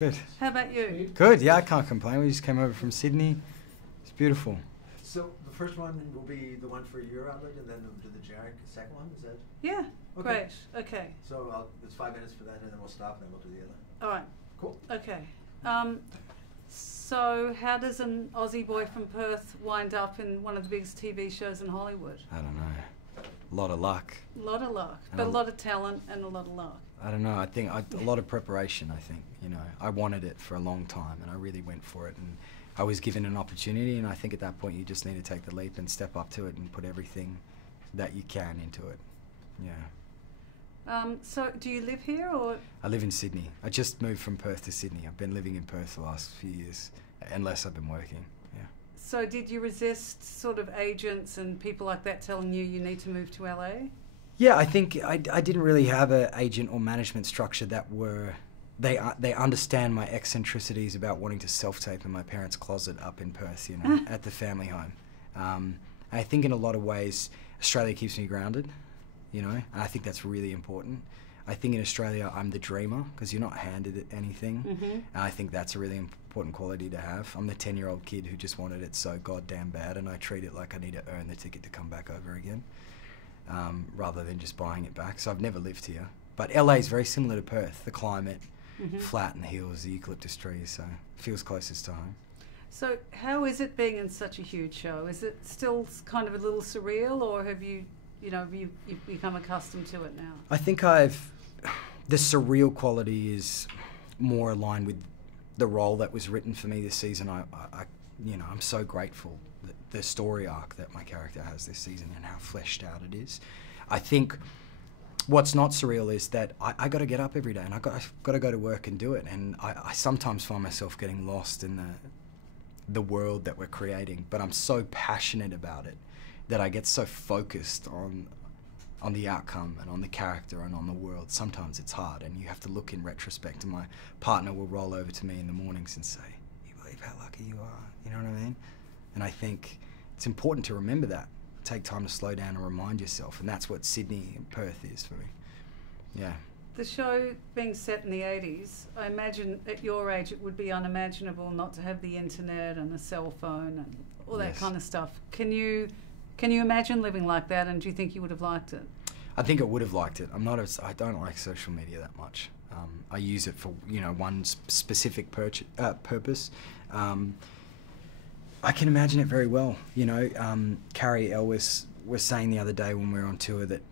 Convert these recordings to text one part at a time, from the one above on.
Good. How about you? Good, yeah, I can't complain. We just came over from Sydney. It's beautiful. So the first one will be the one for your outlet, and then we'll do the generic second one, is that? Yeah, Okay. great. Okay. So it's 5 minutes for that, and then we'll stop, and then we'll do the other. All right. Cool. Okay. So how does an Aussie boy from Perth wind up in one of the biggest TV shows in Hollywood? I don't know. A lot of luck. A lot of luck, And but a lot of talent and a lot of luck. I don't know. I think a lot of preparation, I think. You know, I wanted it for a long time, and I really went for it. And I was given an opportunity, and I think at that point you just need to take the leap and step up to it and put everything that you can into it. Yeah. So do you live here or? I live in Sydney. I just moved from Perth to Sydney. I've been living in Perth the last few years, unless I've been working. Yeah. So did you resist sort of agents and people like that telling you you need to move to LA? Yeah, I think I didn't really have an agent or management structure that were... They understand my eccentricities about wanting to self-tape in my parents' closet up in Perth, you know, at the family home. I think in a lot of ways, Australia keeps me grounded, you know, and I think that's really important. I think in Australia, I'm the dreamer, because you're not handed anything. And I think that's a really important quality to have. I'm the 10-year-old kid who just wanted it so goddamn bad, and I treat it like I need to earn the ticket to come back over again, rather than just buying it back. So I've never lived here. But LA is very similar to Perth, the climate, flat and hills, the eucalyptus trees, so it feels closest to home. So how is it being in such a huge show? Is it still kind of a little surreal, or have you've become accustomed to it now? I think the surreal quality is more aligned with the role that was written for me this season. I'm so grateful that the story arc that my character has this season and how fleshed out it is. I think what's not surreal is that I got to get up every day and I've got to go to work and do it. And I sometimes find myself getting lost in the world that we're creating, but I'm so passionate about it that I get so focused on the outcome and on the character and on the world. Sometimes it's hard, and you have to look in retrospect, and my partner will roll over to me in the mornings and say, "You believe how lucky you are?" You know what I mean? And I think it's important to remember that. Take time to slow down and remind yourself, and that's what Sydney and Perth is for me. Yeah. The show being set in the 80s, I imagine at your age it would be unimaginable not to have the internet and a cell phone and all that kind of stuff. Can you imagine living like that, and do you think you would have liked it? I think I would have liked it. I don't like social media that much. I use it for one specific purpose. I can imagine it very well. Carrie Elwes was saying the other day when we were on tour that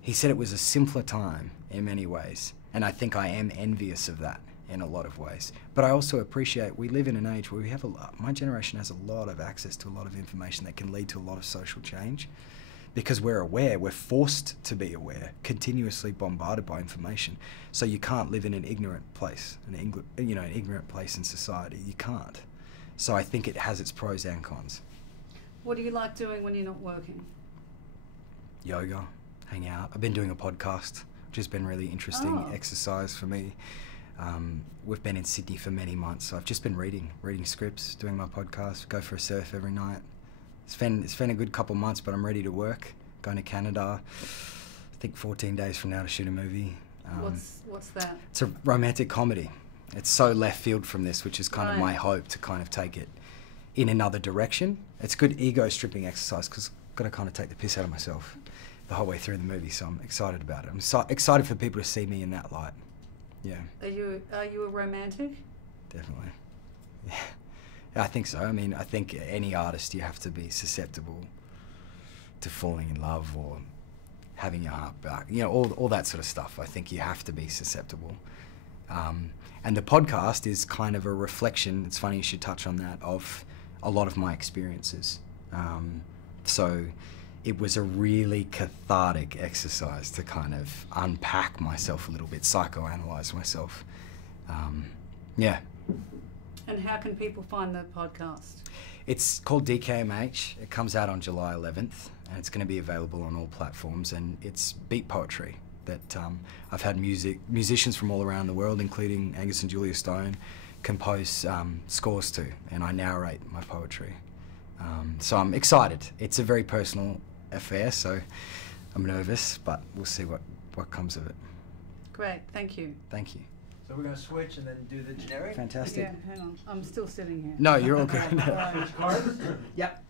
he said it was a simpler time in many ways, and I think I am envious of that in a lot of ways. But I also appreciate we live in an age where we have my generation has a lot of access to a lot of information that can lead to a lot of social change, because we're aware, we're forced to be aware, continuously bombarded by information. So you can't live in an ignorant place, an ignorant place in society. You can't. So I think it has its pros and cons. What do you like doing when you're not working? Yoga, hang out. I've been doing a podcast, which has been really interesting exercise for me. We've been in Sydney for many months, so I've just been reading scripts, doing my podcast, go for a surf every night. It's been a good couple months, but I'm ready to work. Going to Canada, I think 14 days from now to shoot a movie. What's that? It's a romantic comedy. It's so left field from this, which is kind of my hope to kind of take it in another direction. It's good ego stripping exercise, because I've got to kind of take the piss out of myself the whole way through the movie, so I'm excited about it. I'm so excited for people to see me in that light. Yeah. Are you a romantic? Definitely. Yeah. I think so. I mean, I think any artist, you have to be susceptible to falling in love or having your heart back. All that sort of stuff. I think you have to be susceptible. And the podcast is kind of a reflection, it's funny you should touch on that, of a lot of my experiences. So it was a really cathartic exercise to kind of unpack myself a little bit, psychoanalyze myself. Yeah. And how can people find the podcast? It's called DKMH. It comes out on July 11th, and it's going to be available on all platforms, and it's beat poetry that I've had musicians from all around the world, including Angus and Julia Stone, compose scores to, and I narrate my poetry. So I'm excited. It's a very personal affair, so I'm nervous, but we'll see what comes of it. Great, thank you. Thank you. So we're going to switch and then do the generic? Fantastic. Yeah, hang on. I'm still sitting here. No, you're all good. Cards? Yep.